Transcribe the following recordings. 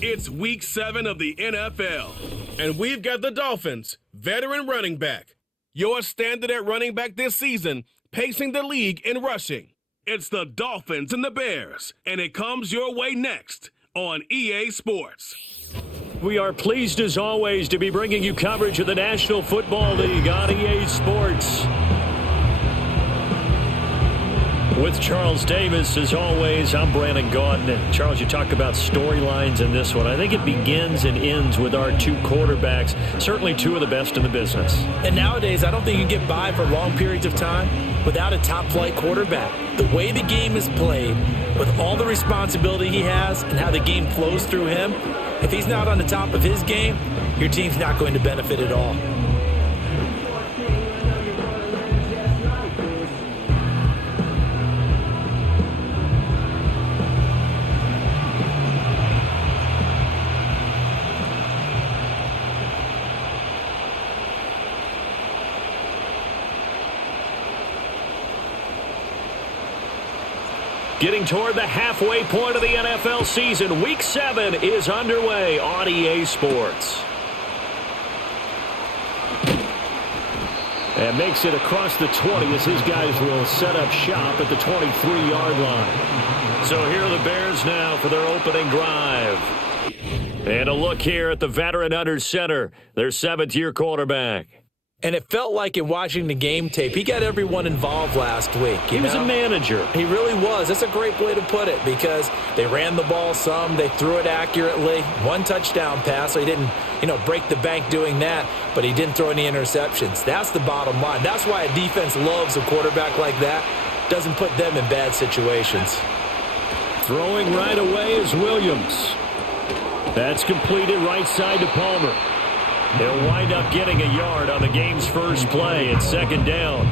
It's Week 7 of the NFL, and we've got the Dolphins, veteran running back. Your standard at running back this season, pacing the league in rushing. It's the Dolphins and the Bears, and it comes your way next on EA Sports. We are pleased as always to be bringing you coverage of the National Football League on EA Sports. With Charles Davis, as always, I'm Brandon Gaudin. And Charles, you talk about storylines in this one. I think it begins and ends with our two quarterbacks, certainly two of the best in the business. And nowadays, I don't think you can get by for long periods of time without a top-flight quarterback. The way the game is played, with all the responsibility he has and how the game flows through him, if he's not on the top of his game, your team's not going to benefit at all. Getting toward the halfway point of the NFL season, Week 7 is underway on EA Sports. And makes it across the 20 as his guys will set up shop at the 23-yard line. So here are the Bears now for their opening drive. And a look here at the veteran under center, their seventh-year quarterback. And it felt like in watching the game tape, he got everyone involved last week. He was a manager. He really was. That's a great way to put it because they ran the ball some, they threw it accurately. One touchdown pass, so he didn't, break the bank doing that, but he didn't throw any interceptions. That's the bottom line. That's why a defense loves a quarterback like that. Doesn't put them in bad situations. Throwing right away is Williams. That's completed right side to Palmer. He'll wind up getting a yard on the game's first play at second down.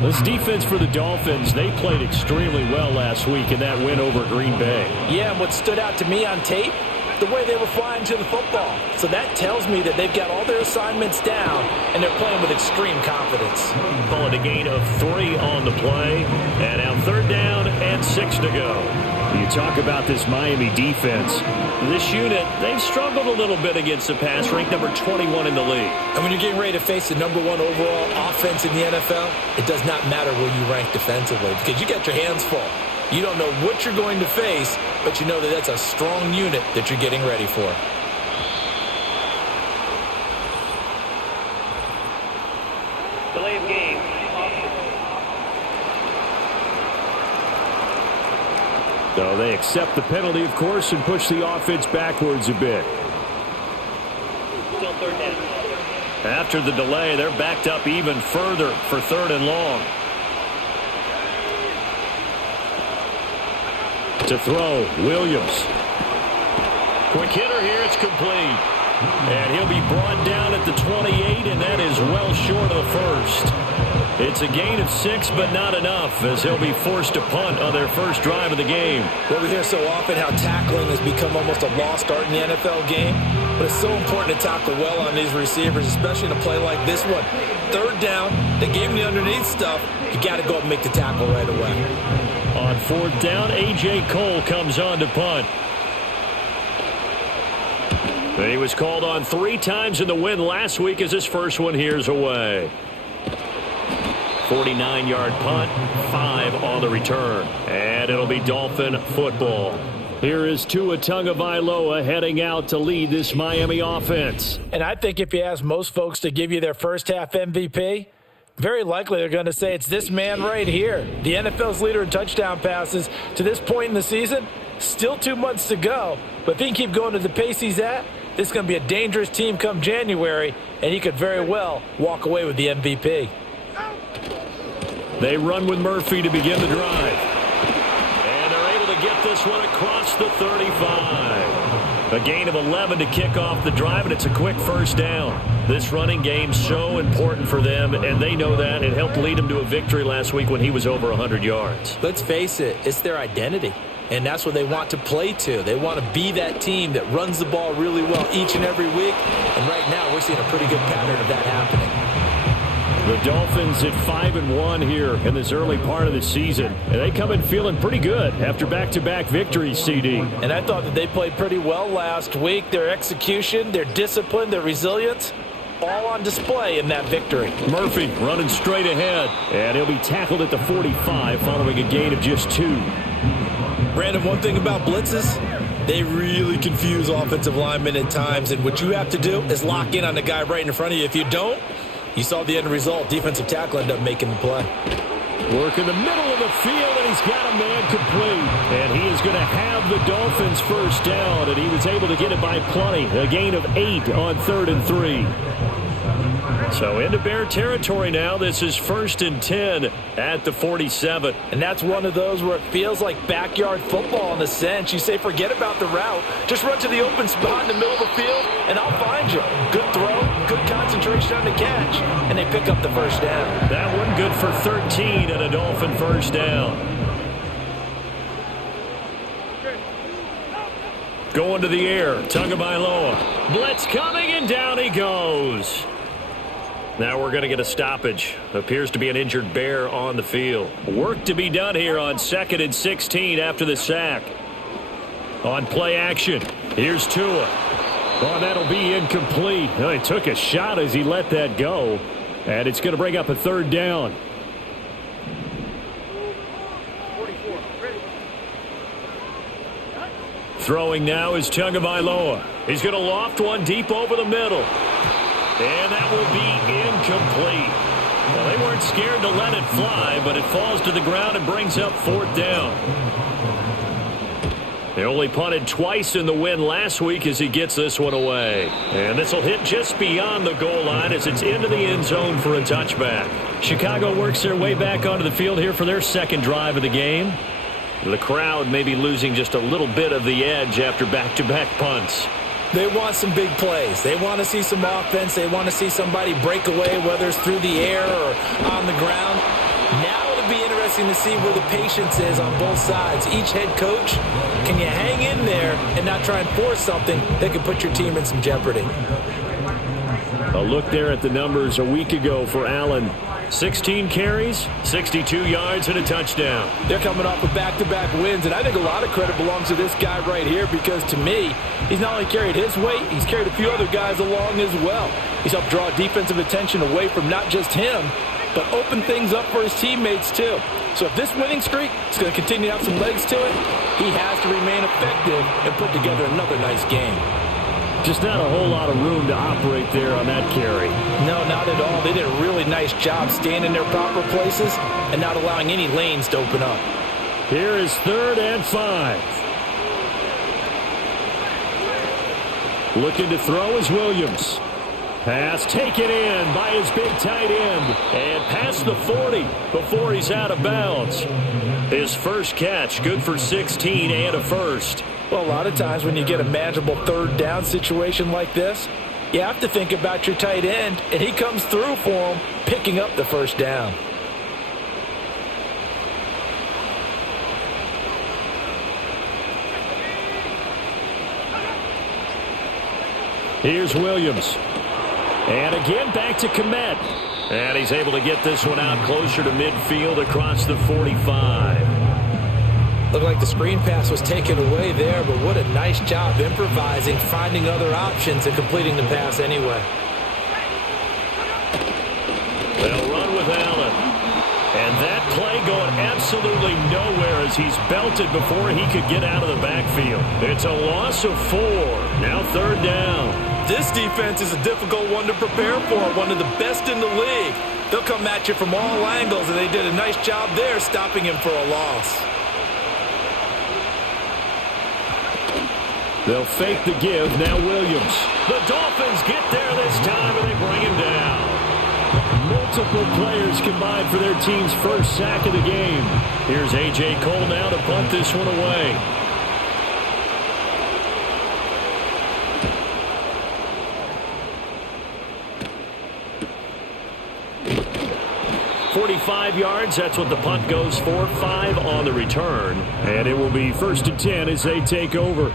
This defense for the Dolphins, they played extremely well last week in that win over Green Bay. Yeah, and what stood out to me on tape, the way they were flying to the football. So that tells me that they've got all their assignments down, and they're playing with extreme confidence. Calling a gain of 3 on the play, and now third down and 6 to go. You talk about this Miami defense. This unit, they've struggled a little bit against the pass, ranked number 21 in the league. And when you're getting ready to face the number 1 overall offense in the NFL, it does not matter where you rank defensively because you got your hands full. You don't know what you're going to face, but you know that that's a strong unit that you're getting ready for. Delay of game. So they accept the penalty, of course, and push the offense backwards a bit. Still third down. After the delay, they're backed up even further for third and long. To throw, Williams. Quick hitter here, it's complete. And he'll be brought down at the 28, and that is well short of the first. It's a gain of 6, but not enough, as he'll be forced to punt on their first drive of the game. Well, we hear so often how tackling has become almost a lost art in the NFL game, but it's so important to tackle well on these receivers, especially in a play like this one. Third down, they gave him the underneath stuff. You got to go up and make the tackle right away. On fourth down, A.J. Cole comes on to punt. He was called on 3 times in the win last week as his first one here's away. 49-yard punt, 5 on the return. And it'll be Dolphin football. Here is Tua Tagovailoa heading out to lead this Miami offense. And I think if you ask most folks to give you their first half MVP, very likely they're going to say it's this man right here. The NFL's leader in touchdown passes to this point in the season. Still 2 months to go. But if he can keep going to the pace he's at, this is going to be a dangerous team come January, and he could very well walk away with the MVP. They run with Murphy to begin the drive. And they're able to get this one across the 35. A gain of 11 to kick off the drive, and it's a quick first down. This running game's so important for them, and they know that. It helped lead them to a victory last week when he was over 100 yards. Let's face it, it's their identity. And that's what they want to play to. They want to be that team that runs the ball really well each and every week. And right now, we're seeing a pretty good pattern of that happening. The Dolphins at 5-1 here in this early part of the season. And they come in feeling pretty good after back-to-back victories, CD. And I thought that they played pretty well last week. Their execution, their discipline, their resilience, all on display in that victory. Murphy running straight ahead. And he'll be tackled at the 45 following a gain of just 2. Brandon, one thing about blitzes, they really confuse offensive linemen at times. And what you have to do is lock in on the guy right in front of you. If you don't, you saw the end result. Defensive tackle ended up making the play. Work in the middle of the field, and he's got a man complete. And he is going to have the Dolphins first down, and he was able to get it by plenty. A gain of 8 on 3rd and 3. So into Bear territory now. This is 1st and 10 at the 47. And that's one of those where it feels like backyard football in a sense. You say forget about the route. Just run to the open spot in the middle of the field, and I'll find you. Good throw, good concentration on the catch, and they pick up the first down. That one good for 13 and a Dolphin first down. Going to the air, Tagovailoa. Blitz coming, and down he goes. Now we're going to get a stoppage. Appears to be an injured Bear on the field. Work to be done here on 2nd and 16 after the sack. On play action, here's Tua. Oh, that'll be incomplete. Well, he took a shot as he let that go. And it's going to bring up a 3rd down. Throwing now is Tagovailoa. He's going to loft one deep over the middle. And that will be incomplete. Well, they weren't scared to let it fly, but it falls to the ground and brings up 4th down. They only punted twice in the win last week as he gets this one away. And this will hit just beyond the goal line as it's into the end zone for a touchback. Chicago works their way back onto the field here for their 2nd drive of the game. The crowd may be losing just a little bit of the edge after back-to-back punts. They want some big plays. They want to see some offense. They want to see somebody break away, whether it's through the air or on the ground. Now it'll be interesting to see where the patience is on both sides. Each head coach, can you hang in there and not try and force something that could put your team in some jeopardy? A look there at the numbers a week ago for Allen. 16 carries, 62 yards, and a touchdown. They're coming off of back-to-back wins, and I think a lot of credit belongs to this guy right here because, to me, he's not only carried his weight, he's carried a few other guys along as well. He's helped draw defensive attention away from not just him, but open things up for his teammates, too. So if this winning streak is going to continue to have some legs to it, he has to remain effective and put together another nice game. Just not a whole lot of room to operate there on that carry. No, not at all. They did a really nice job staying in their proper places and not allowing any lanes to open up. Here is 3rd and 5. Looking to throw is Williams. Pass taken in by his big tight end. And past the 40 before he's out of bounds. His first catch, good for 16 and a first. Well, a lot of times when you get a manageable 3rd down situation like this, you have to think about your tight end, and he comes through for him, picking up the first down. Here's Williams. And again back to Komet. And he's able to get this one out closer to midfield across the 45. Looked like the screen pass was taken away there, but what a nice job improvising, finding other options, and completing the pass anyway. They'll run with Allen. And that play going absolutely nowhere as he's belted before he could get out of the backfield. It's a loss of 4. Now 3rd down. This defense is a difficult one to prepare for, one of the best in the league. They'll come at you from all angles, and they did a nice job there stopping him for a loss. They'll fake the give. Now Williams. The Dolphins get there this time, and they bring him down. Multiple players combined for their team's first sack of the game. Here's A.J. Cole now to punt this one away. "45 yards, that's what the punt goes for. 5 on the return. And it will be 1st and 10 as they take over.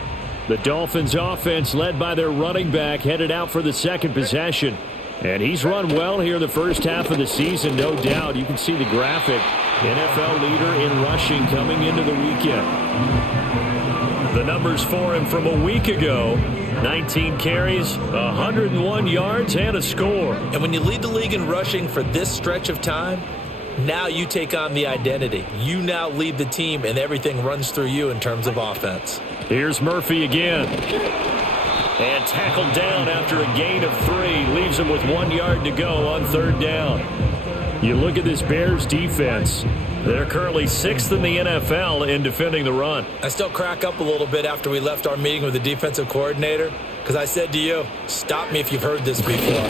The Dolphins offense, led by their running back, headed out for the second possession. And he's run well here the first half of the season, no doubt. You can see the graphic. NFL leader in rushing coming into the weekend. The numbers for him from a week ago: 19 carries, 101 yards, and a score. And when you lead the league in rushing for this stretch of time, now you take on the identity. You now lead the team, and everything runs through you in terms of offense. Here's Murphy again. And tackled down after a gain of 3. Leaves him with 1 yard to go on third down. You look at this Bears defense. They're currently 6th in the NFL in defending the run. I still crack up a little bit after we left our meeting with the defensive coordinator, because I said to you, stop me if you've heard this before.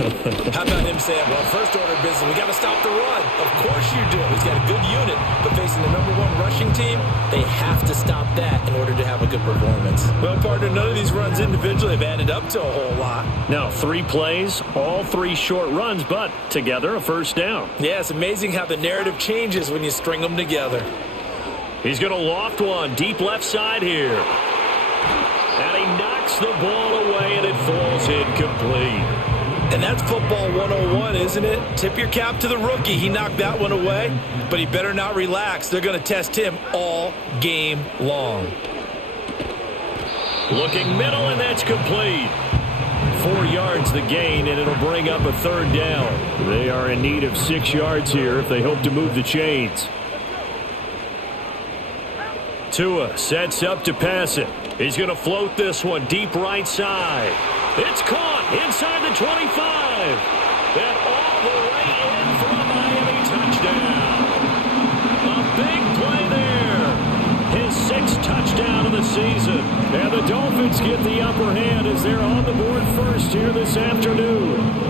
How about him saying, well, first order of business, we got to stop the run. Of course you do. He's got a good unit, but facing the #1 rushing team, they have to stop that in order to have a good performance. Well, partner, none of these runs individually have added up to a whole lot. Now, 3 plays, all 3 short runs, but together a first down. Yeah, it's amazing how the narrative changes when you string them together. He's going to loft one deep left side here. And he knocks the ball away, and it falls incomplete. And that's football 101, isn't it? Tip your cap to the rookie. He knocked that one away, but he better not relax. They're going to test him all game long. Looking middle, and that's complete. 4 yards the gain, and it'll bring up a third down. They are in need of 6 yards here if they hope to move the chains. Tua sets up to pass it. He's going to float this one deep right side. It's caught inside the 25. And all the way in for a Miami touchdown. A big play there. His 6th touchdown of the season. And the Dolphins get the upper hand as they're on the board first here this afternoon.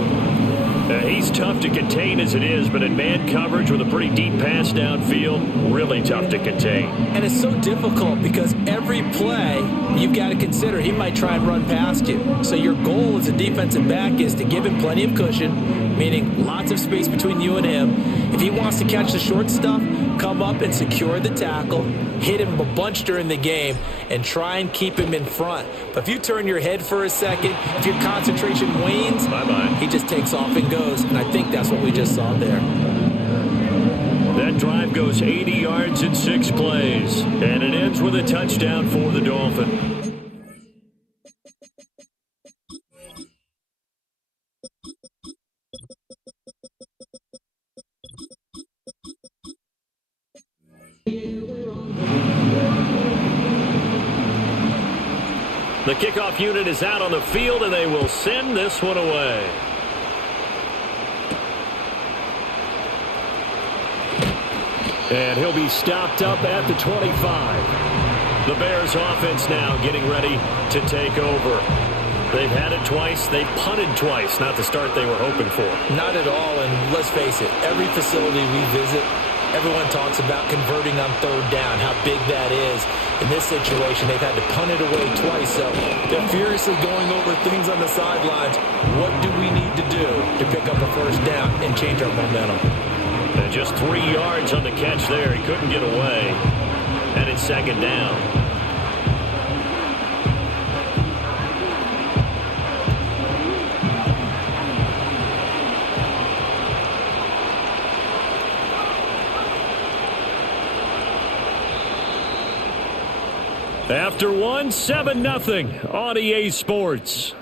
He's tough to contain as it is, but in man coverage with a pretty deep pass downfield, really tough to contain. And it's so difficult because every play you've got to consider he might try and run past you. So your goal as a defensive back is to give him plenty of cushion, meaning lots of space between you and him. If he wants to catch the short stuff, come up and secure the tackle, hit him a bunch during the game, and try and keep him in front. But if you turn your head for a second, if your concentration wanes, bye-bye. He just takes off and goes. And I think that's what we just saw there. That drive goes 80 yards in 6 plays. And it ends with a touchdown for the Dolphins. The kickoff unit is out on the field, and they will send this one away. And he'll be stopped up at the 25. The Bears offense now getting ready to take over. They've had it twice. They've punted twice. Not the start they were hoping for. Not at all, and let's face it, every facility we visit, everyone talks about converting on third down, how big that is. In this situation, they've had to punt it away twice, so they're furiously going over things on the sidelines. What do we need to do to pick up a first down and change our momentum? And just 3 yards on the catch there. He couldn't get away. And it's second down. After one, 7-0 on EA Sports.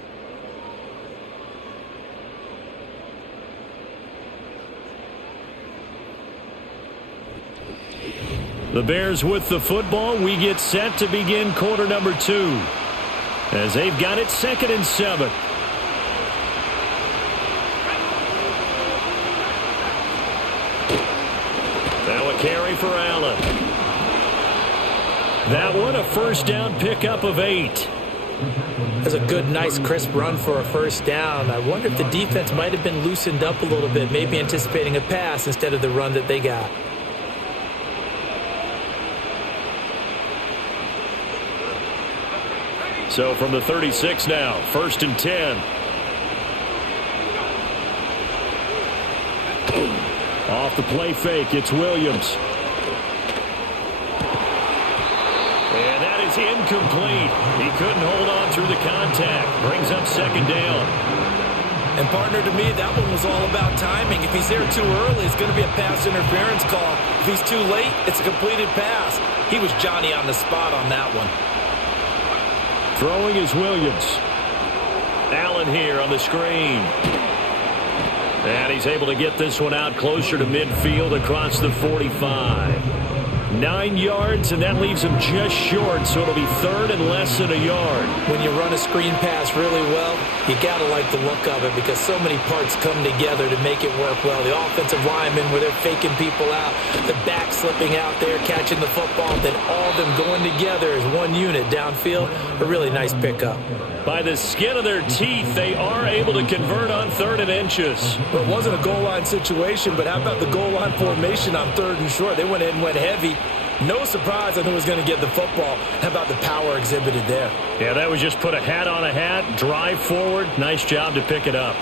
The Bears with the football. We get set to begin quarter number 2 as they've got it 2nd and 7. Now a carry for Allen. That one a first down pickup of 8. That's a good, nice, crisp run for a first down. I wonder if the defense might have been loosened up a little bit, maybe anticipating a pass instead of the run that they got. So from the 36 now, 1st and 10. Off the play fake, it's Williams. And that is incomplete. He couldn't hold on through the contact. Brings up 2nd down. And partner, to me, that one was all about timing. If he's there too early, it's going to be a pass interference call. If he's too late, it's a completed pass. He was Johnny on the spot on that one. Throwing is Williams. Allen here on the screen. And he's able to get this one out closer to midfield across the 45. 9 yards, and that leaves him just short, so it'll be third and less than a yard. When you run a screen pass really well, you got to like the look of it because so many parts come together to make it work well. The offensive linemen, where they're faking people out, the back slipping out there, catching the football, then all of them going together as one unit downfield. A really nice pickup. By the skin of their teeth, they are able to convert on 3rd and inches. Well, it wasn't a goal line situation, but how about the goal line formation on 3rd and short? They went in and went heavy. No surprise on who was going to get the football. How about the power exhibited there? Yeah, that was just put a hat on a hat, drive forward. Nice job to pick it up.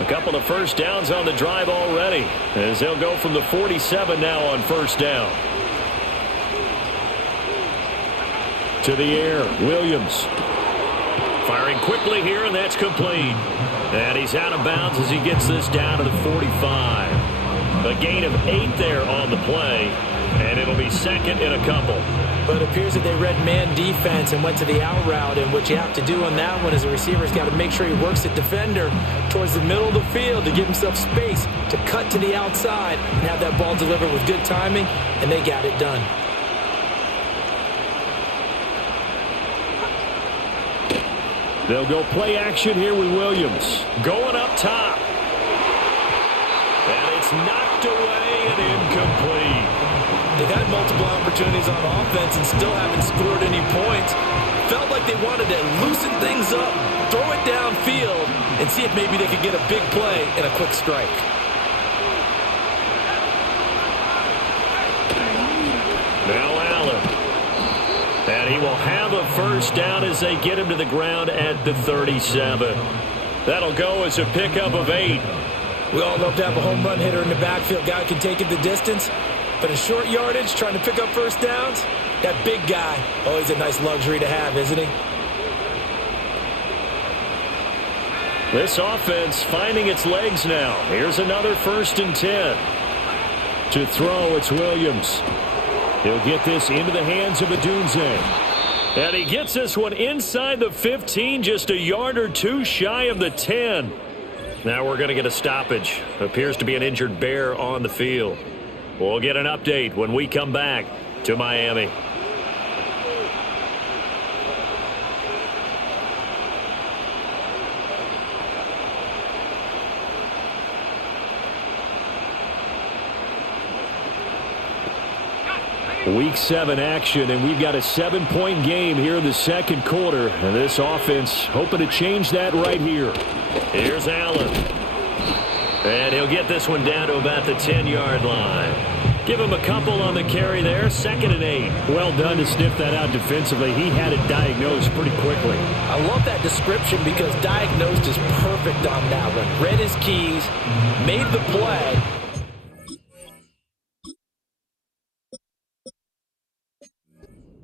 A couple of first downs on the drive already, as they'll go from the 47 now on first down. To the air, Williams. Firing quickly here, and that's complete. And he's out of bounds as he gets this down to the 45. A gain of 8 there on the play, and it'll be second in a couple. But it appears that they read man defense and went to the out route, and what you have to do on that one is the receiver's got to make sure he works the defender towards the middle of the field to give himself space to cut to the outside and have that ball delivered with good timing, and they got it done. They'll go play action here with Williams. Going up top. And it's knocked away and incomplete. They've had multiple opportunities on offense and still haven't scored any points. Felt like they wanted to loosen things up, throw it downfield, and see if maybe they could get a big play and a quick strike. Now Allen. And he will have a first down as they get him to the ground at the 37. That'll go as a pickup of 8. We all love to have a home run hitter in the backfield. Guy can take it the distance. But in short yardage, trying to pick up first downs, that big guy, always a nice luxury to have, isn't he? This offense finding its legs now. Here's another 1st and 10. To throw, it's Williams. He'll get this into the hands of Adunze. And he gets this one inside the 15, just a yard or two shy of the 10. Now we're going to get a stoppage. Appears to be an injured bear on the field. We'll get an update when we come back to Miami. Week 7 action, and we've got a 7-point game here in the second quarter. And this offense hoping to change that right here. Here's Allen. And he'll get this one down to about the 10-yard line. Give him a couple on the carry there. 2nd and 8. Well done to sniff that out defensively. He had it diagnosed pretty quickly. I love that description because diagnosed is perfect on that one. Read his keys, made the play.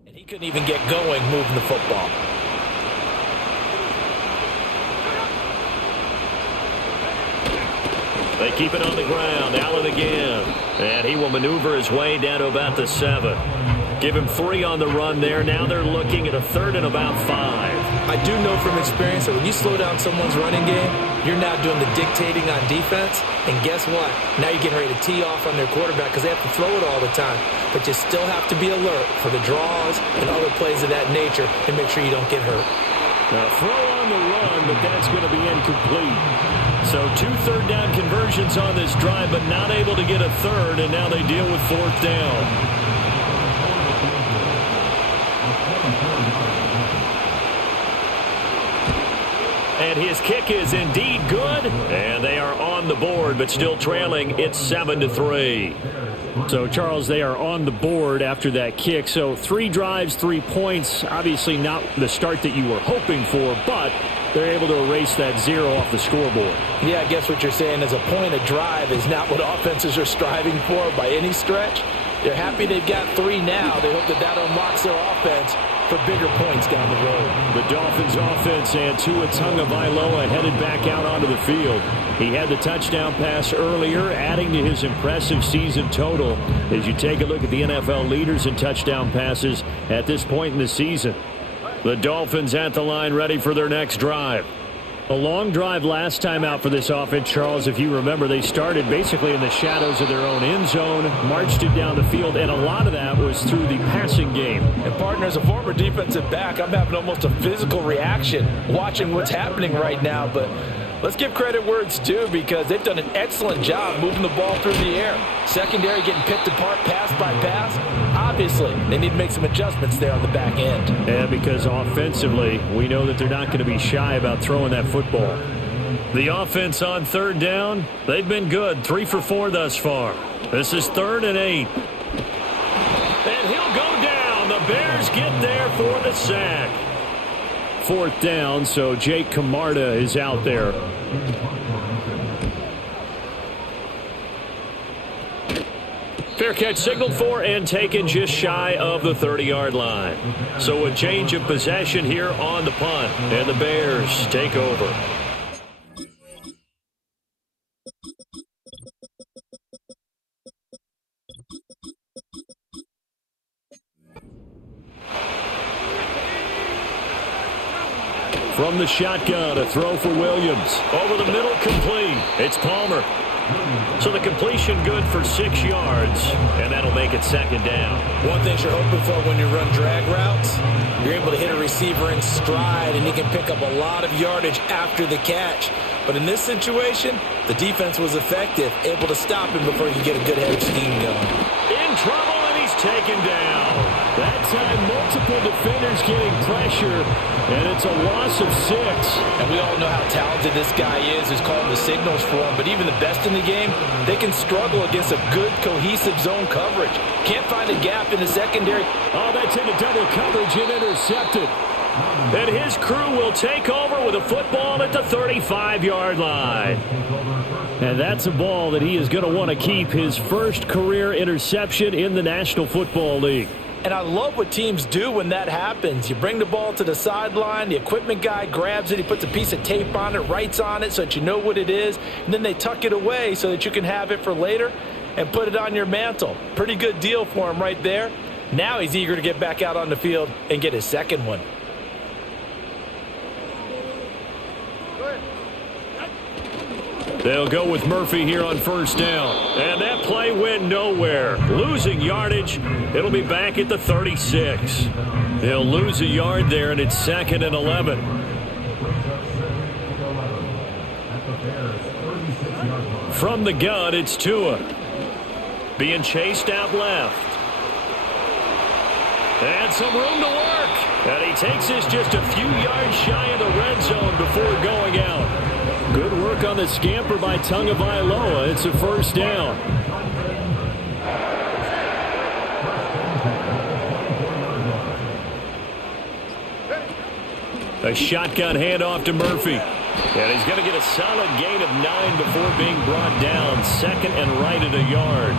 And he couldn't even get going moving the football. They keep it on the ground. Allen again. And he will maneuver his way down to about the 7. Give him 3 on the run there. Now they're looking at a 3rd and about 5. I do know from experience that when you slow down someone's running game, you're not doing the dictating on defense. And guess what? Now you're getting ready to tee off on their quarterback because they have to throw it all the time. But you still have to be alert for the draws and other plays of that nature to make sure you don't get hurt. Now throw on the run, but that's going to be incomplete. So 2 third-down conversions on this drive, but not able to get a 3rd, and now they deal with 4th down. And his kick is indeed good, and they are on the board, but still trailing. It's 7-3. So, Charles, they are on the board after that kick. So 3 drives, 3 points. Obviously not the start that you were hoping for, but they're able to erase that 0 off the scoreboard. Yeah, I guess what you're saying is a point a drive is not what offenses are striving for by any stretch. They're happy they've got 3 now. They hope that unlocks their offense for bigger points down the road. The Dolphins offense and Tua Tagovailoa headed back out onto the field. He had the touchdown pass earlier, adding to his impressive season total as you take a look at the NFL leaders in touchdown passes at this point in the season. The Dolphins at the line ready for their next drive. A long drive last time out for this offense, Charles. If you remember, they started basically in the shadows of their own end zone, marched it down the field, and a lot of that was through the passing game. And, partner, as a former defensive back, I'm having almost a physical reaction watching what's happening right now. But let's give credit where it's due because they've done an excellent job moving the ball through the air. Secondary getting picked apart pass by pass. Obviously, they need to make some adjustments there on the back end. And because offensively, we know that they're not going to be shy about throwing that football. The offense on third down, they've been good. 3 for 4 thus far. This is 3rd and 8. And he'll go down. The Bears get there for the sack. 4th down, so Jake Camarda is out there. Fair catch signaled for and taken just shy of the 30-yard line. So a change of possession here on the punt, and the Bears take over. From the shotgun, a throw for Williams. Over the middle, complete. It's Palmer. So the completion good for 6 yards, and that'll make it 2nd down. One thing you're hoping for when you run drag routes, you're able to hit a receiver in stride, and he can pick up a lot of yardage after the catch. But in this situation, the defense was effective, able to stop him before he could get a good head of steam going. In trouble, and he's taken down. That time, multiple defenders getting pressure, and it's a loss of 6. And we all know how talented this guy is, who's calling the signals for him. But even the best in the game, they can struggle against a good, cohesive zone coverage. Can't find a gap in the secondary. Oh, that's into double coverage and intercepted. And his crew will take over with a football at the 35-yard line. And that's a ball that he is going to want to keep, his first career interception in the National Football League. And I love what teams do when that happens. You bring the ball to the sideline, the equipment guy grabs it, he puts a piece of tape on it, writes on it so that you know what it is, and then they tuck it away so that you can have it for later and put it on your mantle. Pretty good deal for him right there. Now he's eager to get back out on the field and get his second one. They'll go with Murphy here on 1st down. And that play went nowhere. Losing yardage. It'll be back at the 36. They'll lose a yard there, and it's 2nd and 11. From the gun, it's Tua. Being chased out left. And some room to work. And he takes this just a few yards shy of the red zone before going out. Good work on the scamper by Tagovailoa. It's a 1st down. A shotgun handoff to Murphy. And he's going to get a solid gain of 9 before being brought down. 2nd and right at a yard.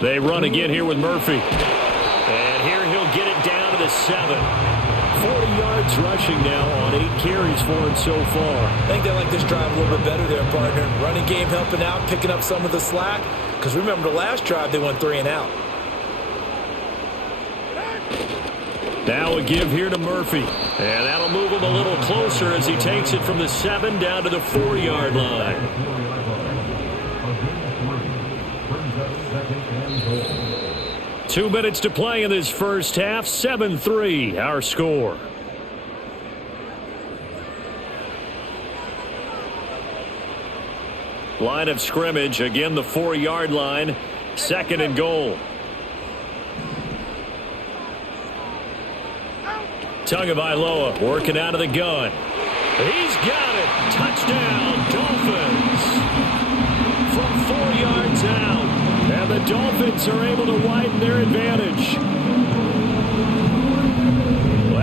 They run again here with Murphy. And here he'll get it down to the 7. 40 yards rushing now on 8 carries for him so far. I think they like this drive a little bit better there, partner. Running game helping out, picking up some of the slack. Because remember, the last drive they went 3 and out. Now a give here to Murphy. And that'll move him a little closer as he takes it from the 7 down to the 4-yard line. 2 minutes to play in this first half. 7-3, our score. Line of scrimmage, again the 4-yard line. 2nd and goal. Tagovailoa working out of the gun. He's got it. Touchdown, Dolphins. From 4 yards out. And the Dolphins are able to widen their advantage.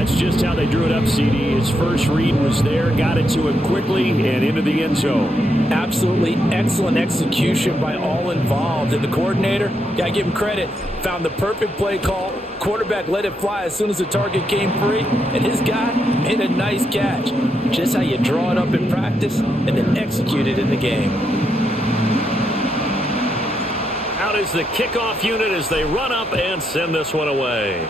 That's just how they drew it up, CD. His first read was there, got it to him quickly, and into the end zone. Absolutely excellent execution by all involved. And the coordinator, got to give him credit, found the perfect play call. Quarterback let it fly as soon as the target came free, and his guy made a nice catch. Just how you draw it up in practice and then execute it in the game. Out is the kickoff unit as they run up and send this one away.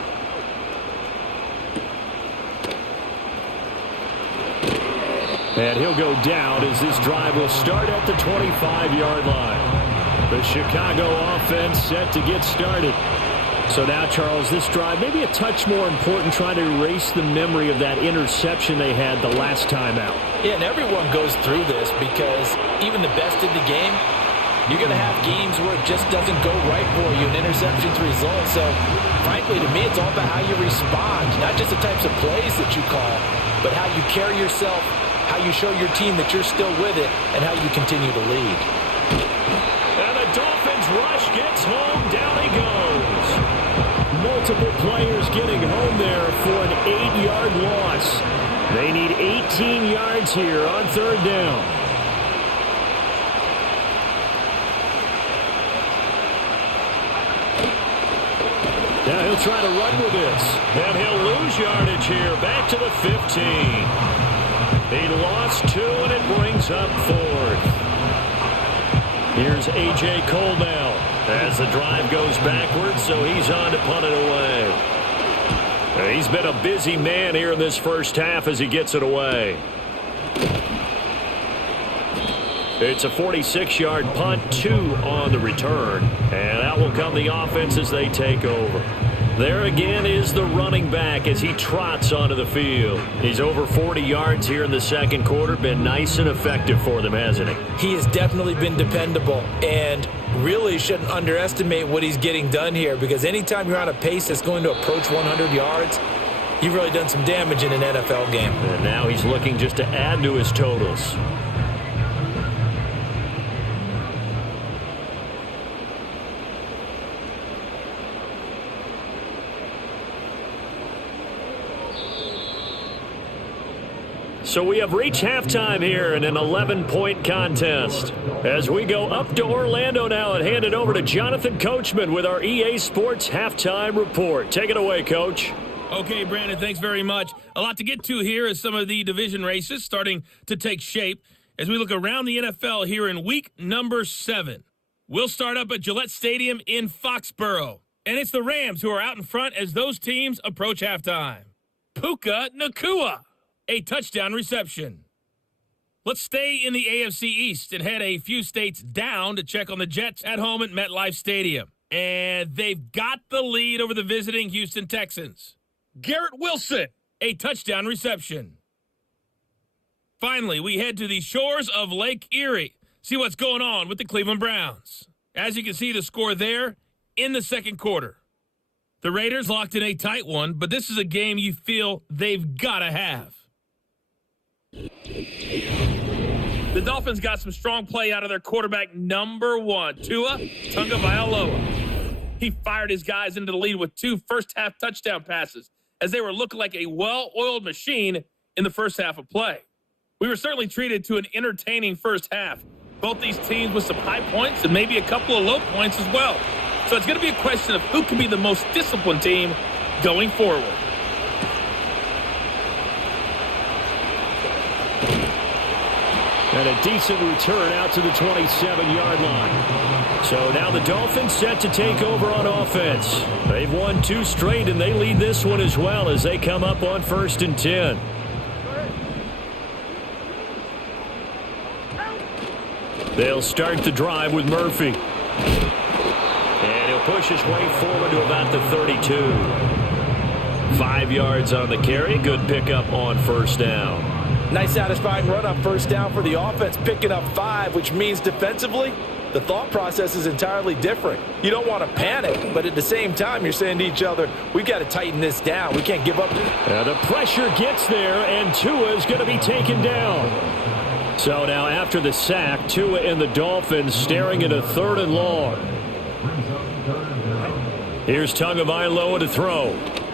And he'll go down as this drive will start at the 25-yard line. The Chicago offense set to get started. So now, Charles, this drive maybe a touch more important, trying to erase the memory of that interception they had the last time out. Yeah, and everyone goes through this because even the best in the game, you're going to have games where it just doesn't go right for you, and interceptions result. So, frankly, to me, it's all about how you respond, not just the types of plays that you call, but how you carry yourself, how you show your team that you're still with it, and how you continue to lead. And the Dolphins rush gets home. Down he goes. Multiple players getting home there for an 8-yard loss. They need 18 yards here on third down. Now he'll try to run with this. And he'll lose yardage here. Back to the 15. He lost 2, and it brings up 4th. Here's A.J. Cole now as the drive goes backwards, so he's on to punt it away. He's been a busy man here in this first half as he gets it away. It's a 46-yard punt, 2 on the return, and out will come the offense as they take over. There again is the running back as he trots onto the field. He's over 40 yards here in the second quarter. Been nice and effective for them, hasn't he? He has definitely been dependable, and really shouldn't underestimate what he's getting done here, because anytime you're on a pace that's going to approach 100 yards, you've really done some damage in an NFL game. And now he's looking just to add to his totals. So we have reached halftime here in an 11-point contest. As we go up to Orlando now and hand it over to Jonathan Coachman with our EA Sports Halftime Report. Take it away, Coach. Okay, Brandon, thanks very much. A lot to get to here as some of the division races starting to take shape as we look around the NFL here in week number 7. We'll start up at Gillette Stadium in Foxborough. And it's the Rams who are out in front as those teams approach halftime. Puka Nacua, a touchdown reception. Let's stay in the AFC East and head a few states down to check on the Jets at home at MetLife Stadium. And they've got the lead over the visiting Houston Texans. Garrett Wilson, a touchdown reception. Finally, we head to the shores of Lake Erie. See what's going on with the Cleveland Browns. As you can see, the score there in the second quarter. The Raiders locked in a tight one, but this is a game you feel they've got to have. The Dolphins got some strong play out of their quarterback number 1, Tua Tagovailoa. He fired his guys into the lead with 2 first-half touchdown passes as they were looking like a well-oiled machine in the first half of play. We were certainly treated to an entertaining first half. Both these teams with some high points and maybe a couple of low points as well. So it's going to be a question of who can be the most disciplined team going forward. And a decent return out to the 27-yard line. So now the Dolphins set to take over on offense. They've won 2 straight, and they lead this one as well as they come up on 1st and 10. They'll start the drive with Murphy. And he'll push his way forward to about the 32. 5 yards on the carry. Good pickup on first down. Nice satisfying run on first down for the offense, picking up 5, which means defensively, the thought process is entirely different. You don't want to panic, but at the same time, you're saying to each other, we've got to tighten this down. We can't give up. The pressure gets there, and Tua is going to be taken down. So now after the sack, Tua and the Dolphins staring at a 3rd and long. Here's Tagovailoa to throw.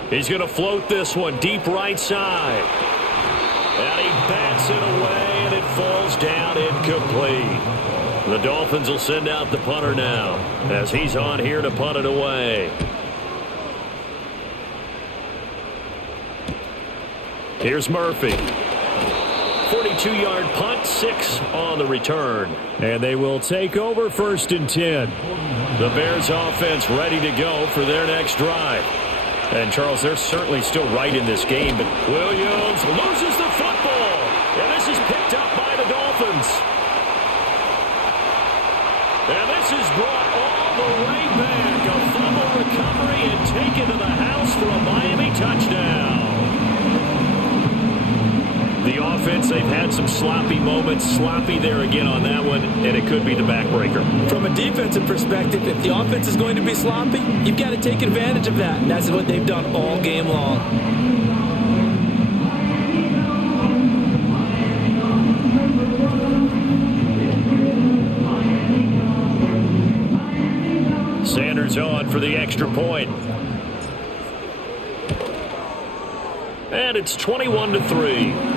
He's going to float this one deep right side. And he bats it away, and it falls down incomplete. The Dolphins will send out the punter now as he's on here to punt it away. Here's Murphy. 42-yard punt, 6 on the return. And they will take over 1st and 10. The Bears offense ready to go for their next drive. And, Charles, they're certainly still right in this game, but Williams loses the football. And this is picked up by the Dolphins. And this is brought all the way back. A fumble recovery and taken to the house for a Miami touchdown. The offense, they've had some sloppy moments. Sloppy there again on that one, and it could be the backbreaker. From a defensive perspective, if the offense is going to be sloppy, you've got to take advantage of that, and that's what they've done all game long. Sanders on for the extra point. And it's 21-3.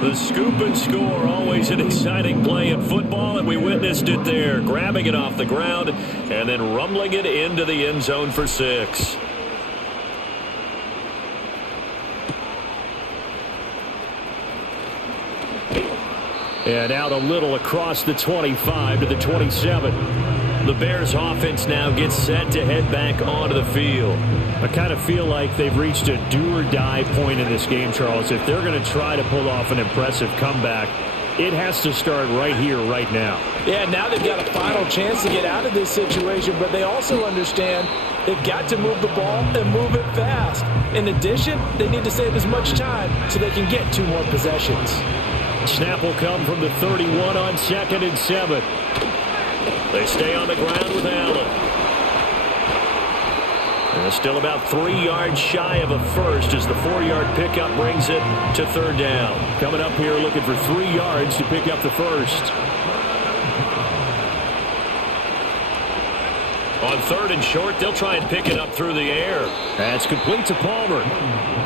The scoop and score, always an exciting play in football, and we witnessed it there, grabbing it off the ground and then rumbling it into the end zone for 6. And out a little across the 25 to the 27. The Bears offense now gets set to head back onto the field. I kind of feel like they've reached a do-or-die point in this game, Charles. If they're going to try to pull off an impressive comeback, it has to start right here, right now. Yeah, now they've got a final chance to get out of this situation, but they also understand they've got to move the ball and move it fast. In addition, they need to save as much time so they can get 2 more possessions. Snap will come from the 31 on 2nd and 7. They stay on the ground with Allen. And still about 3 yards shy of a first as the 4-yard pickup brings it to 3rd down. Coming up here looking for 3 yards to pick up the first. On 3rd and short, they'll try and pick it up through the air. That's complete to Palmer.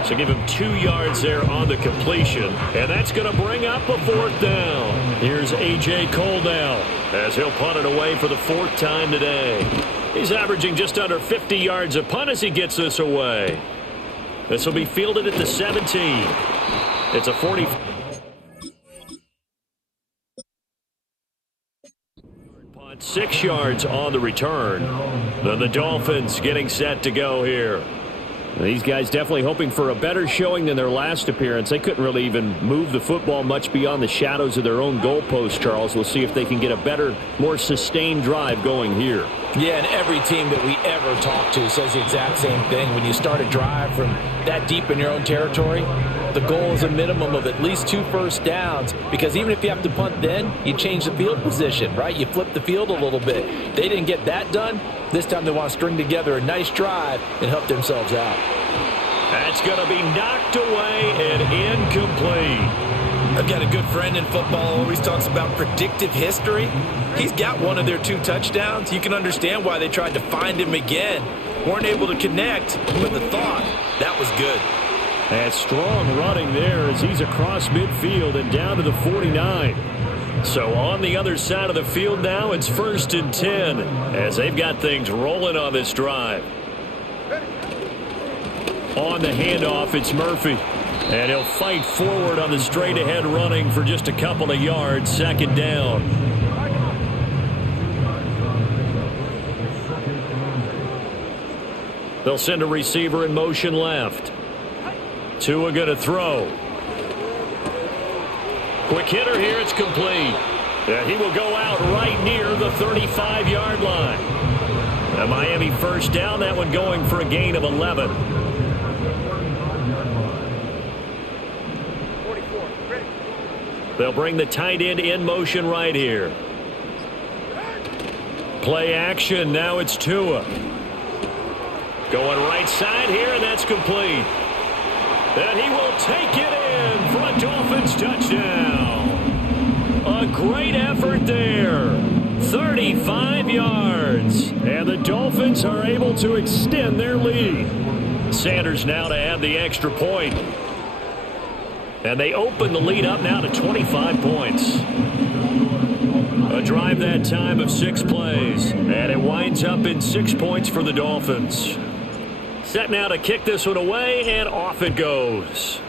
So give him 2 yards there on the completion. And that's going to bring up a 4th down. Here's A.J. Cole now as he'll punt it away for the 4th time today. He's averaging just under 50 yards a punt as he gets this away. This will be fielded at the 17. It's a 40. 6 yards on the return. Then the Dolphins getting set to go here. These guys definitely hoping for a better showing than their last appearance. They couldn't really even move the football much beyond the shadows of their own goalpost, Charles. We'll see if they can get a better, more sustained drive going here. Yeah, and every team that we ever talk to says the exact same thing. When you start a drive from that deep in your own territory, the goal is a minimum of at least 2 first downs, because even if you have to punt then, you change the field position, right? You flip the field a little bit. They didn't get that done. This time they want to string together a nice drive and help themselves out. That's going to be knocked away and incomplete. I've got a good friend in football who always talks about predictive history. He's got one of their 2 touchdowns. You can understand why they tried to find him again. Weren't able to connect, but the thought, that was good. And strong running there as he's across midfield and down to the 49. So on the other side of the field now, it's 1st and 10 as they've got things rolling on this drive. On the handoff, it's Murphy. And he'll fight forward on the straight-ahead running for just a couple of yards. 2nd down. They'll send a receiver in motion left. Tua going to throw. Quick hitter here, it's complete. And he will go out right near the 35-yard line. A Miami 1st down, that one going for a gain of 11. 44, ready. They'll bring the tight end in motion right here. Play action, now it's Tua. Going right side here, and that's complete. And he will take it in for a Dolphins touchdown. A great effort there. 35 yards. And the Dolphins are able to extend their lead. Sanders now to add the extra point. And they open the lead up now to 25 points. A drive that time of 6 plays. And it winds up in 6 points for the Dolphins. Set now to kick this one away, and off it goes.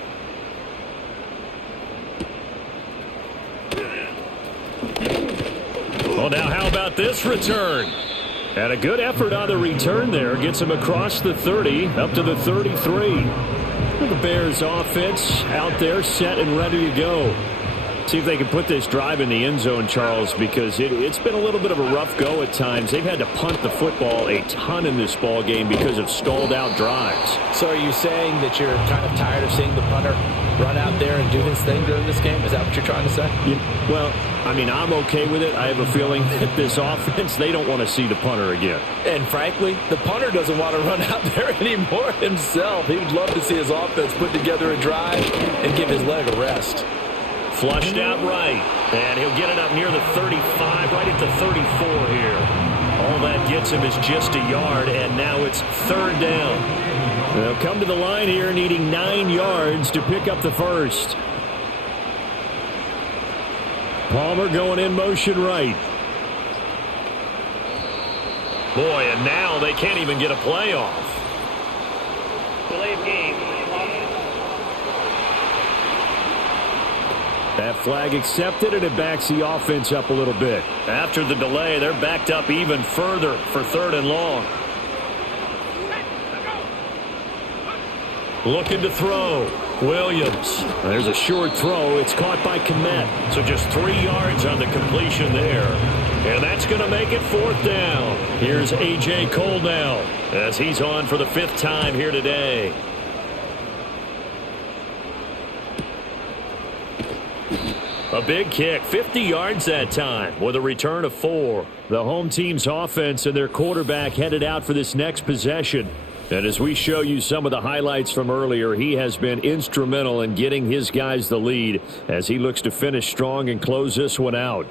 Well, now how about this return? And a good effort on the return there. Gets him across the 30, up to the 33. The Bears offense out there set and ready to go. See if they can put this drive in the end zone, Charles, because it's been a little bit of a rough go at times. They've had to punt the football a ton in this ball game because of stalled out drives. So are you saying that you're kind of tired of seeing the punter run out there and do his thing during this game? Is that what you're trying to say? Well, I mean, I'm okay with it. I have a feeling that this offense, they don't want to see the punter again. And frankly, the punter doesn't want to run out there anymore himself. He would love to see his offense put together a drive and give his leg a rest. Flushed out right, and he'll get it up near the 35, right at the 34 here. All that gets him is just a yard, and now it's 3rd down. They'll come to the line here needing 9 yards to pick up the first. Palmer going in motion right. Boy, and now they can't even get a play off. Delay of game. That flag accepted, and it backs the offense up a little bit. After the delay, they're backed up even further for 3rd and long. Looking to throw. Williams. There's a short throw. It's caught by Kmet. So just 3 yards on the completion there. And that's going to make it 4th down. Here's A.J. Cole now as he's on for the 5th time here today. A big kick, 50 yards that time with a return of 4. The home team's offense and their quarterback headed out for this next possession. And as we show you some of the highlights from earlier, he has been instrumental in getting his guys the lead as he looks to finish strong and close this one out.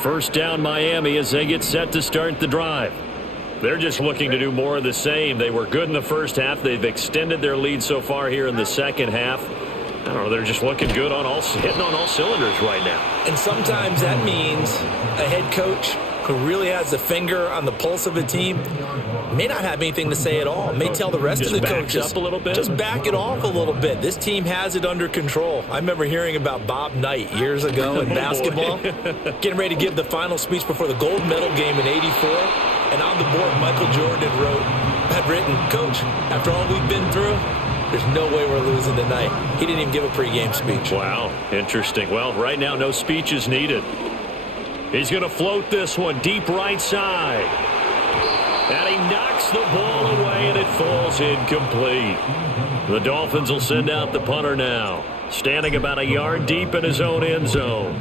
First down Miami as they get set to start the drive. They're just looking to do more of the same. They were good in the first half. They've extended their lead so far here in the second half. I don't know, they're just looking good hitting on all cylinders right now. And sometimes that means a head coach who really has a finger on the pulse of a team may not have anything to say at all. May tell the rest of the coaches, up a little bit. Just back it off a little bit. This team has it under control. I remember hearing about Bob Knight years ago in basketball, getting ready to give the final speech before the gold medal game in '84. And on the board, Michael Jordan had written, "Coach, after all we've been through, there's no way we're losing tonight." He didn't even give a pregame speech. Wow, interesting. Well, right now, no speech is needed. He's going to float this one deep right side. And he knocks the ball away, and it falls incomplete. The Dolphins will send out the punter now, standing about a yard deep in his own end zone.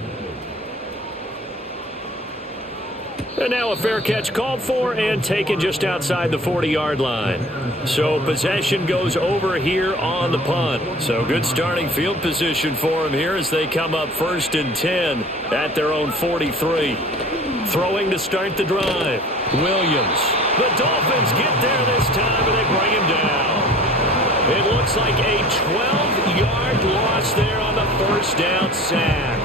And now a fair catch called for and taken just outside the 40-yard line. So possession goes over here on the punt. So good starting field position for them here as they come up 1st and 10 at their own 43. Throwing to start the drive. Williams. The Dolphins get there this time and they bring him down. It looks like a 12-yard loss there on the first down sack.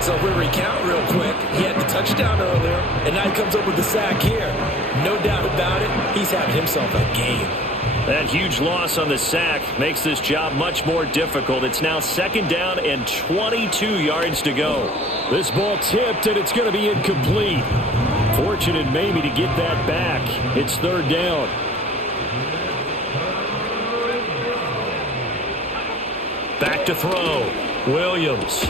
So if we recount real quick, he had the touchdown earlier, and now he comes up with the sack here. No doubt about it, he's having himself a game. That huge loss on the sack makes this job much more difficult. It's now 2nd down and 22 yards to go. This ball tipped, and it's going to be incomplete. Fortunate maybe to get that back. It's 3rd down. Back to throw. Williams.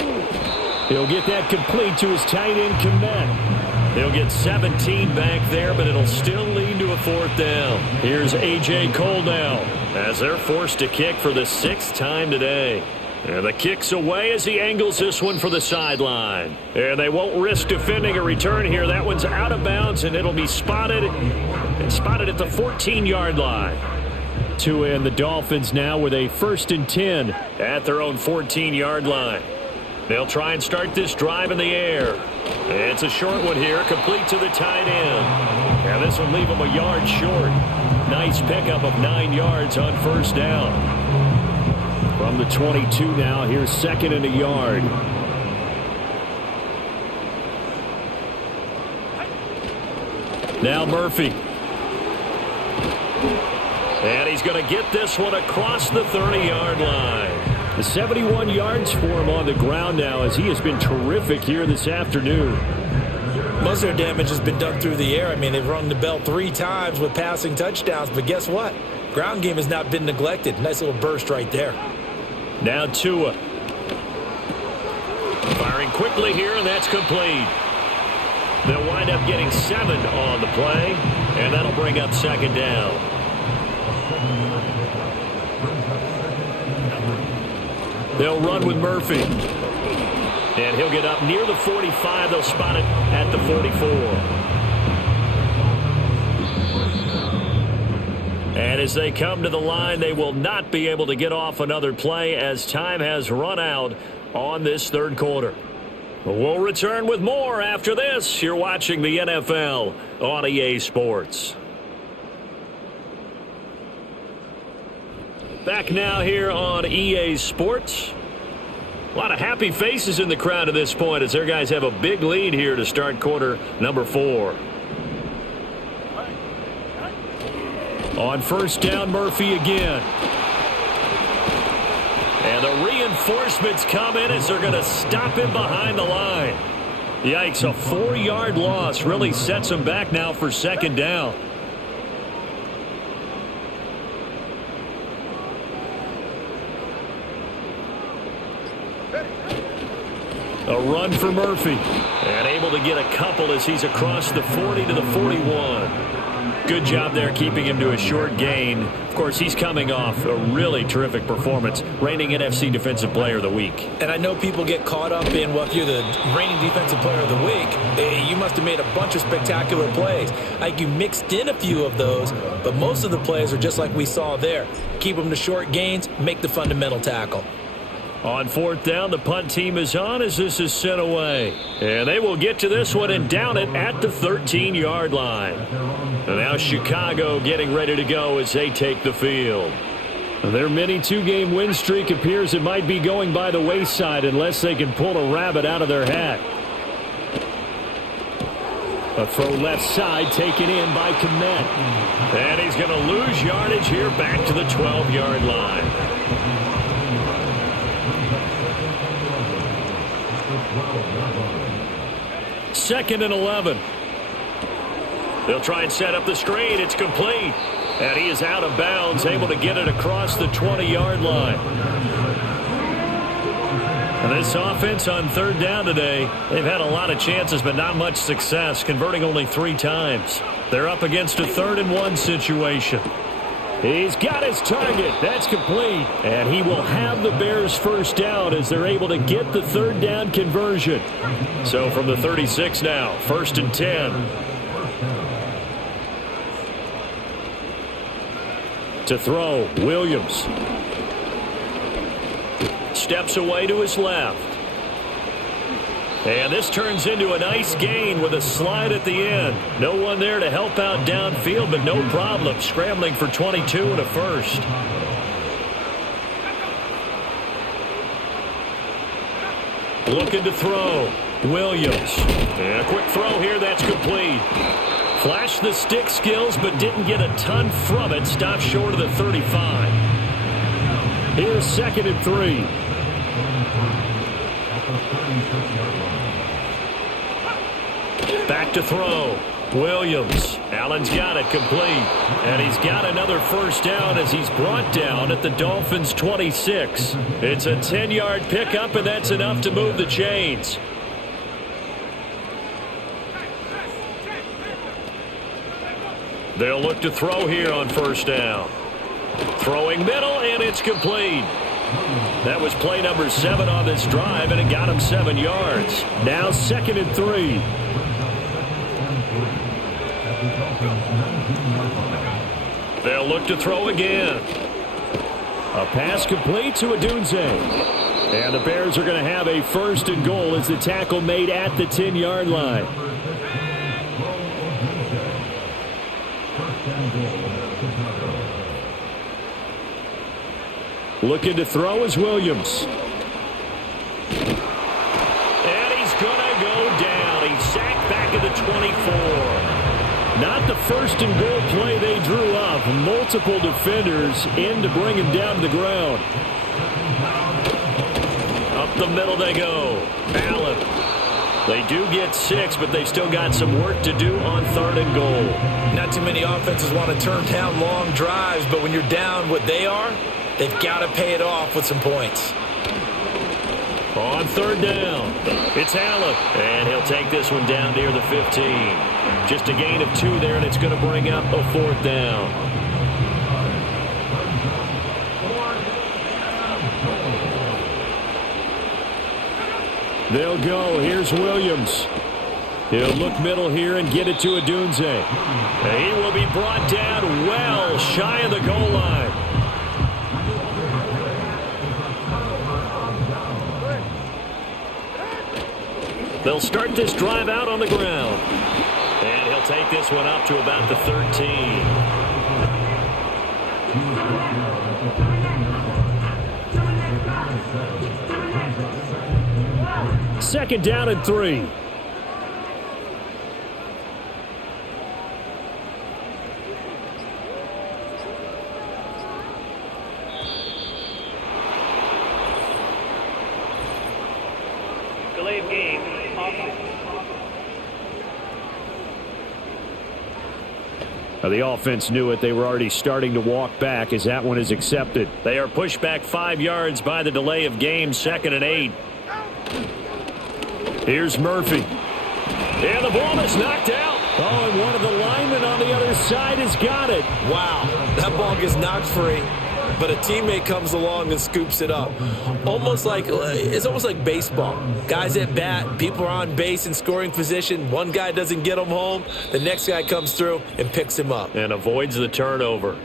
He'll get that complete to his tight end, Kmet. He'll get 17 back there, but it'll still lead to a 4th down. Here's A.J. Cole now as they're forced to kick for the 6th time today. And the kick's away as he angles this one for the sideline. And they won't risk defending a return here. That one's out of bounds, and it'll be spotted at the 14-yard line. To end the Dolphins now with a 1st and 10 at their own 14-yard line. They'll try and start this drive in the air. It's a short one here, complete to the tight end. And this will leave them a yard short. Nice pickup of 9 yards on first down. From the 22 now, here's 2nd and a yard. Now Murphy. And he's going to get this one across the 30-yard line. The 71 yards for him on the ground now, as he has been terrific here this afternoon. Most of their damage has been done through the air. I mean, they've rung the bell 3 times with passing touchdowns, but guess what? Ground game has not been neglected. Nice little burst right there. Now Tua. Firing quickly here, and that's complete. They'll wind up getting 7 on the play, and that'll bring up 2nd down. They'll run with Murphy. And he'll get up near the 45. They'll spot it at the 44. And as they come to the line, they will not be able to get off another play as time has run out on this 3rd quarter. We'll return with more after this. You're watching the NFL on EA Sports. Back now here on EA Sports. A lot of happy faces in the crowd at this point as their guys have a big lead here to start quarter number 4. On first down, Murphy again. And the reinforcements come in as they're going to stop him behind the line. Yikes, a 4-yard loss really sets him back now for 2nd down. A run for Murphy. And able to get a couple as he's across the 40 to the 41. Good job there keeping him to a short gain. Of course, he's coming off a really terrific performance, reigning NFC Defensive Player of the Week. And I know people get caught up in, well, if you're the reigning Defensive Player of the Week, you must have made a bunch of spectacular plays. Like you mixed in a few of those, but most of the plays are just like we saw there. Keep them to short gains, make the fundamental tackle. On 4th down, the punt team is on as this is sent away. And they will get to this one and down it at the 13-yard line. And now Chicago getting ready to go as they take the field. Their mini 2-game win streak appears it might be going by the wayside unless they can pull a rabbit out of their hat. A throw left side taken in by Kmet. And he's going to lose yardage here back to the 12-yard line. 2nd and 11. They'll try and set up the screen. It's complete. And he is out of bounds, able to get it across the 20-yard line. And this offense on 3rd down today, they've had a lot of chances, but not much success, converting only 3 times. They're up against a 3rd and 1 situation. He's got his target. That's complete. And he will have the Bears first down as they're able to get the 3rd down conversion. So from the 36 now, 1st and 10. To throw, Williams. Steps away to his left. And this turns into a nice gain with a slide at the end. No one there to help out downfield, but no problem. Scrambling for 22 and a first. Looking to throw. Williams. And a quick throw here. That's complete. Flashed the stick skills, but didn't get a ton from it. Stopped short of the 35. Here's 2nd and 3. Back to throw. Williams. Allen's got it complete. And he's got another first down as he's brought down at the Dolphins' 26. It's a 10-yard pickup, and that's enough to move the chains. They'll look to throw here on first down. Throwing middle, and it's complete. That was play number 7 on this drive, and it got him 7 yards. Now 2nd and 3. They'll look to throw again. A pass complete to Adunze. And the Bears are going to have a 1st and goal as the tackle made at the 10-yard line. Looking to throw is Williams. And he's going to go down. He's sacked back at the 24. Not the 1st and goal play they drew up. Multiple defenders in to bring him down to the ground. Up the middle they go. Allen. They do get 6, but they still got some work to do on 3rd and goal. Not too many offenses want to turn down long drives, but when you're down what they are, they've got to pay it off with some points. On 3rd down, it's Allen, and he'll take this one down near the 15. Just a gain of 2 there, and it's going to bring up a 4th down. They'll go. Here's Williams. He'll look middle here and get it to Adunze. He will be brought down well shy of the goal line. They'll start this drive out on the ground. And he'll take this one up to about the 13. 2nd down and 3. Delay of game. The offense knew it. They were already starting to walk back as that one is accepted. They are pushed back 5 yards by the delay of game. 2nd and 8. Here's Murphy. And the ball is knocked out. Oh, and one of the linemen on the other side has got it. Wow, that ball gets knocked free, but a teammate comes along and scoops it up. It's almost like baseball. Guys at bat, people are on base in scoring position. One guy doesn't get him home. The next guy comes through and picks him up. And avoids the turnover.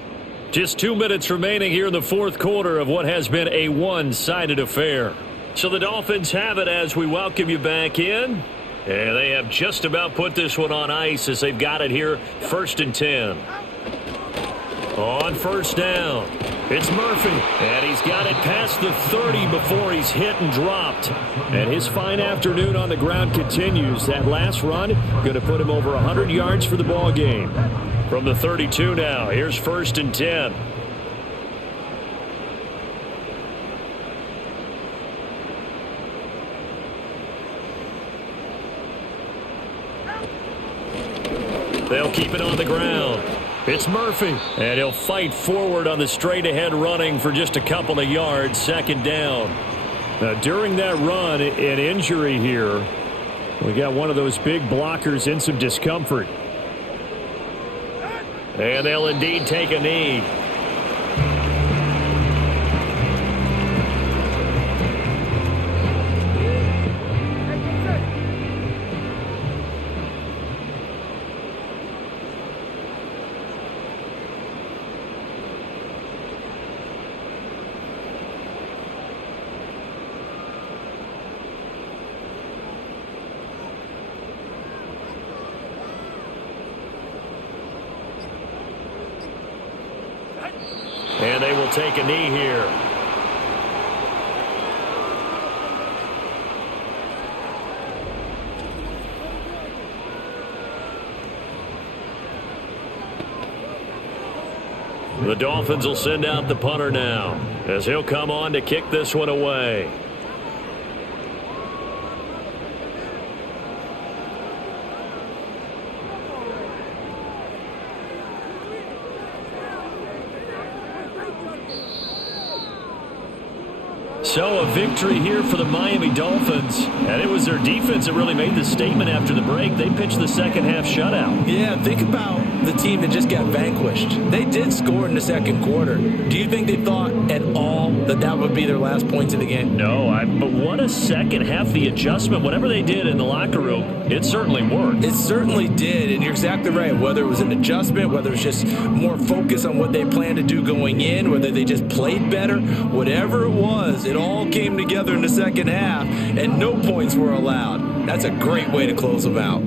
Just 2 minutes remaining here in the 4th quarter of what has been a one-sided affair. So the Dolphins have it as we welcome you back in. And they have just about put this one on ice as they've got it here 1st and 10. On 1st down, it's Murphy. And he's got it past the 30 before he's hit and dropped. And his fine afternoon on the ground continues. That last run going to put him over 100 yards for the ball game. From the 32 now, here's 1st and 10. They'll keep it on the ground. It's Murphy. And he'll fight forward on the straight-ahead running for just a couple of yards. 2nd down. Now, during that run, an injury here. We got one of those big blockers in some discomfort. And they'll indeed take a knee. And they will take a knee here. The Dolphins will send out the punter now as he'll come on to kick this one away. So a victory here for the Miami Dolphins. And it was their defense that really made the statement after the break. They pitched the second half shutout. Yeah, think about the team that just got vanquished. They did score in the second quarter. Do you think they thought at all that that would be their last points of the game? No, but what a second half. The adjustment, whatever they did in the locker room, it certainly worked. It certainly did, and you're exactly right. Whether it was an adjustment, whether it's just more focus on what they planned to do going in, whether they just played better, whatever it was, it all came together in the second half, and no points were allowed. That's a great way to close them out.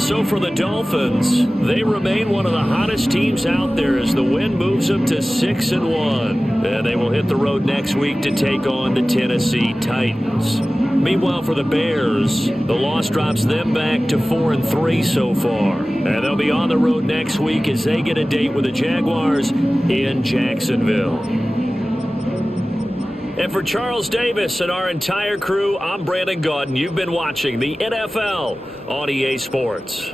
So for the Dolphins, they remain one of the hottest teams out there as the win moves them to 6-1. And they will hit the road next week to take on the Tennessee Titans. Meanwhile, for the Bears, the loss drops them back to 4-3 so far. And they'll be on the road next week as they get a date with the Jaguars in Jacksonville. And for Charles Davis and our entire crew, I'm Brandon Gaudin. You've been watching the NFL on EA Sports.